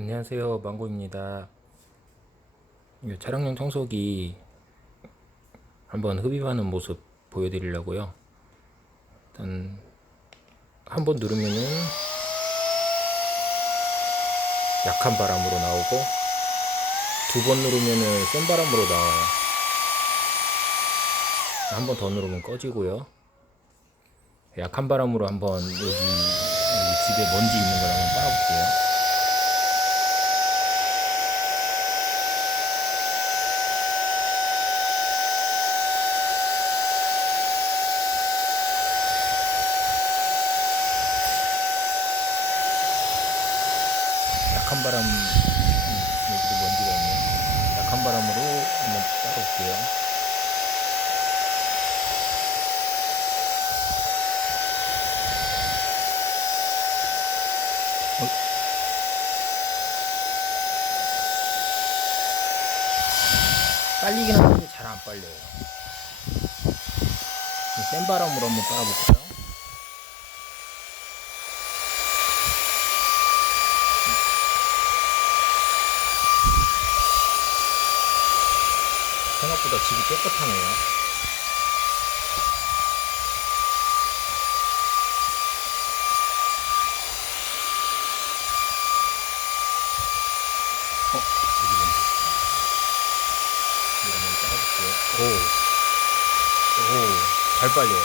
안녕하세요, 망고입니다. 이 차량용 청소기 한번 흡입하는 모습 보여드리려고요. 일단 한 번 누르면은 약한 바람으로 나오고, 두 번 누르면은 센 바람으로 나와요. 한 번 더 누르면 꺼지고요. 약한 바람으로 한번 여기 집에 먼지 있는 걸 한번 빨아볼게요. 약한 바람, 여기도 먼지가 있네요. 약한 바람으로 한번 빨아볼게요. 빨리긴 하는데 잘 안 빨려요. 센 바람으로 한번 빨아볼까요? 생각보다 집이 깨끗하네요. 여기 먼저 물 한번 따라볼게요. 잘 빨려요.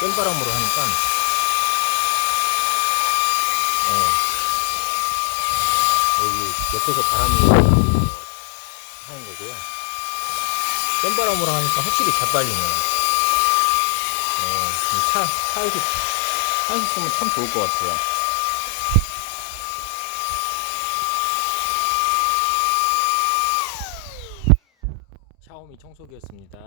센 바람으로 하니까, 여기 옆에서 바람이 하는 거고요. 센 바람으로 하니까 확실히 잘 빨리네요. 차에서 쓰면 참 좋을 것 같아요. 샤오미 청소기였습니다.